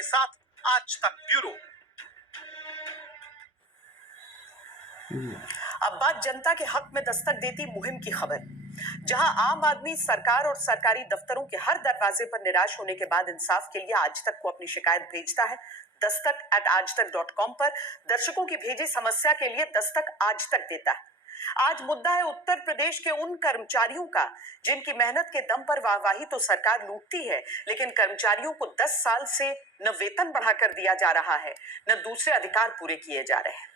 के साथ आज तक ब्यूरो। अब बात जनता के हक में दस्तक देती मुहिम की खबर, जहां आम आदमी सरकार और सरकारी दफ्तरों के हर दरवाजे पर निराश होने के बाद इंसाफ के लिए आज तक को अपनी शिकायत भेजता है। दस्तक@aajtak.com पर दर्शकों की भेजी समस्या के लिए दस्तक आज तक देता है। आज मुद्दा है उत्तर प्रदेश के उन कर्मचारियों का जिनकी मेहनत के दम पर वाहवाही तो सरकार लूटती है, लेकिन कर्मचारियों को 10 साल से न वेतन बढ़ाकर दिया जा रहा है, न दूसरे अधिकार पूरे किए जा रहे हैं।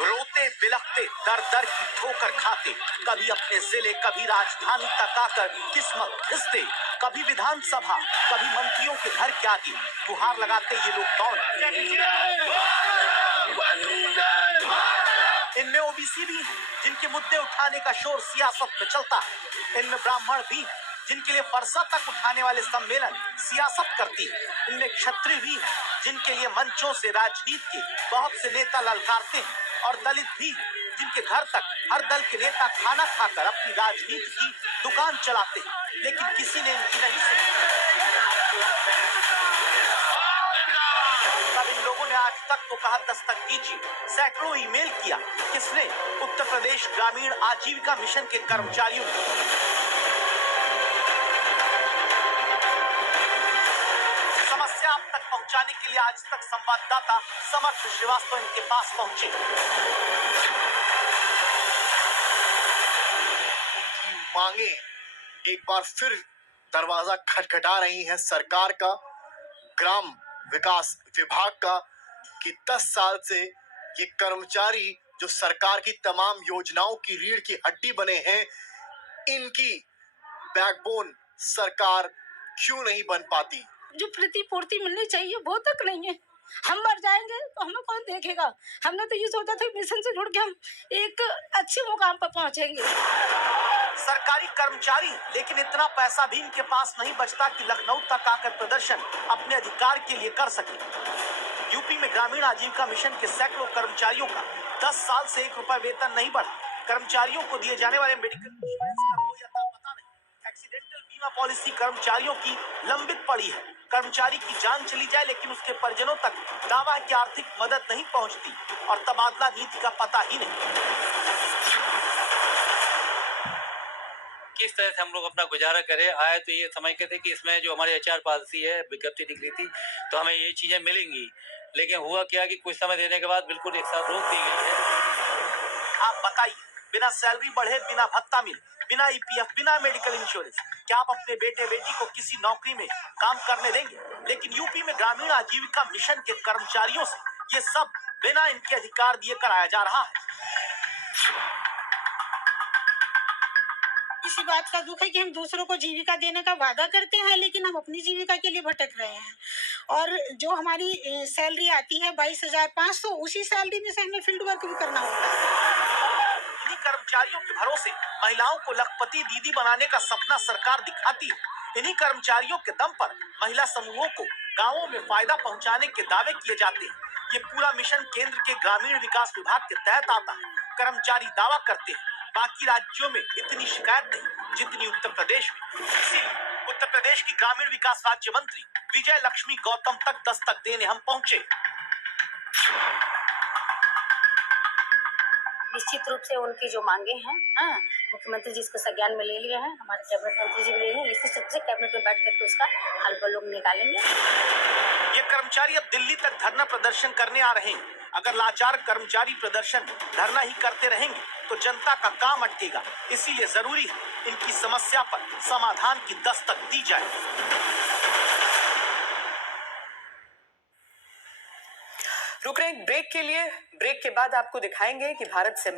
रोते बिलखते दर दर की ठोकर खाते, कभी अपने जिले कभी राजधानी तक आकर किस्मत घिसते, कभी विधानसभा कभी मंत्रियों के घर के आगे गुहार लगाते ये लोग कौन? इनमें ओबीसी भी हैं जिनके मुद्दे उठाने का शोर सियासत में चलता है। इनमें ब्राह्मण भी जिनके लिए फरसा तक उठाने वाले सम्मेलन सियासत करती है। इनमें क्षत्रिय भी हैं जिनके लिए मंचों से राजनीति के बहुत से नेता ललकारते हैं, और दलित भी जिनके घर तक हर दल के नेता खाना खाकर अपनी राजनीति की दुकान चलाते हैं, लेकिन किसी ने इनकी नहीं सुनी। तब इन लोगों ने आज तक तो कहा दस्तक दीजिए, सैकड़ों ईमेल किया। किसने? उत्तर प्रदेश ग्रामीण आजीविका मिशन के कर्मचारियों ने। समस्या अब तक पहुंचाने के लिए आज तक संवाददाता समर्थ श्रीवास्तव इनके पास पहुंचे। उनकी मांगे एक बार फिर दरवाजा खटखटा रही हैं सरकार का, ग्राम विकास विभाग का, कि 10 साल से ये कर्मचारी जो सरकार की तमाम योजनाओं की रीढ़ की हड्डी बने हैं, इनकी बैकबोन सरकार क्यों नहीं बन पाती? जो प्रतिपूर्ति मिलनी चाहिए वो तक नहीं है। हम मर जाएंगे तो हमें कौन देखेगा? हमने तो ये सोचा था मिशन से जुड़ के हम एक अच्छे मुकाम पर पहुंचेंगे। सरकारी कर्मचारी, लेकिन इतना पैसा भी इनके पास नहीं बचता कि लखनऊ तक आकर प्रदर्शन अपने अधिकार के लिए कर सके। यूपी में ग्रामीण आजीविका मिशन के सैकड़ों कर्मचारियों का 10 साल से 1 रुपया वेतन नहीं बढ़ा। कर्मचारियों को दिए जाने वाले मेडिकल इंश्योरेंस का कोई अता पता नहीं। एक्सीडेंटल बीमा पॉलिसी कर्मचारियों की लंबित पड़ी है। कर्मचारी की जान चली जाए लेकिन उसके परिजनों तक दावा की आर्थिक मदद नहीं पहुंचती, और तबादला नीति का पता ही नहीं। किस तरह से हम लोग अपना गुजारा करें। आए तो ये समझते थे कि इसमें जो हमारी HR पॉलिसी है, विज्ञप्ति निकली थी तो हमें ये चीज़ें मिलेंगी, लेकिन हुआ क्या कि कुछ समय देने के बाद बिल्कुल एक साथ रोक दी गई है। आप बताइए, बिना सैलरी बढ़े, बिना भत्ता मिले, बिना EPF, बिना मेडिकल इंश्योरेंस, क्या आप अपने बेटे बेटी को किसी नौकरी में काम करने देंगे? लेकिन यूपी में ग्रामीण आजीविका मिशन के कर्मचारियों से ये सब बिना इनके अधिकार दिए कराया जा रहा है। इसी बात का दुख है कि हम दूसरों को जीविका देने का वादा करते हैं, लेकिन हम अपनी जीविका के लिए भटक रहे हैं। और जो हमारी सैलरी आती है 22,500, उसी सैलरी में से हमें फील्ड वर्क भी करना होता है। इन्हीं कर्मचारियों के भरोसे महिलाओं को लखपति दीदी बनाने का सपना सरकार दिखाती है। इन्हीं कर्मचारियों के दम पर महिला समूहों को गांवों में फायदा पहुंचाने के दावे किए जाते हैं। ये पूरा मिशन केंद्र के ग्रामीण विकास विभाग के तहत आता है। कर्मचारी दावा करते हैं बाकी राज्यों में इतनी शिकायत नहीं जितनी उत्तर प्रदेश में। इसीलिए उत्तर प्रदेश की ग्रामीण विकास राज्य मंत्री विजय लक्ष्मी गौतम तक दस्तक देने हम पहुंचे। निश्चित रूप से उनकी जो मांगे हैं, मुख्यमंत्री जी इसको संज्ञान में ले लिए हैं, हमारे कैबिनेट मंत्री जी भी ले लिए हैं। निश्चित रूप से कैबिनेट में बैठ करके उसका हल पर लोग निकालेंगे। ये कर्मचारी अब दिल्ली तक धरना प्रदर्शन करने आ रहे हैं। अगर लाचार कर्मचारी प्रदर्शन धरना ही करते रहेंगे तो जनता का काम अटकेगा। इसीलिए जरूरी है इनकी समस्या पर समाधान की दस्तक दी जाए। रुक रहे हैं ब्रेक के लिए। ब्रेक के बाद आपको दिखाएंगे कि भारत से